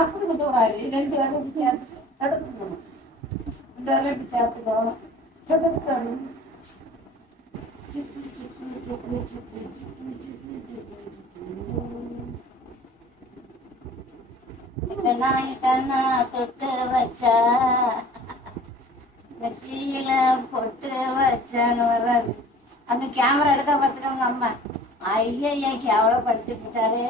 அப்படி குத்தக்கூடாது. 2 விரல் இப்படி சேர்த்துட்டு தடுக்கணும். 2 விரல் இப்படி சேர்த்துக்கோ. தடுக்கணும். சிக்கு சிக்கு சிக்கு சிக்கு சிக்கு சிக்கு சிக்கு இட்டனா தொட்டு வச்சா நெத்தியில பொட்டு வச்சான்னு வர்றாரு. அங்க கேமரா எடுக்க பார்த்துக்கோங்க அம்மா. ஐயா கேவலப்படுத்தி விட்டாரு.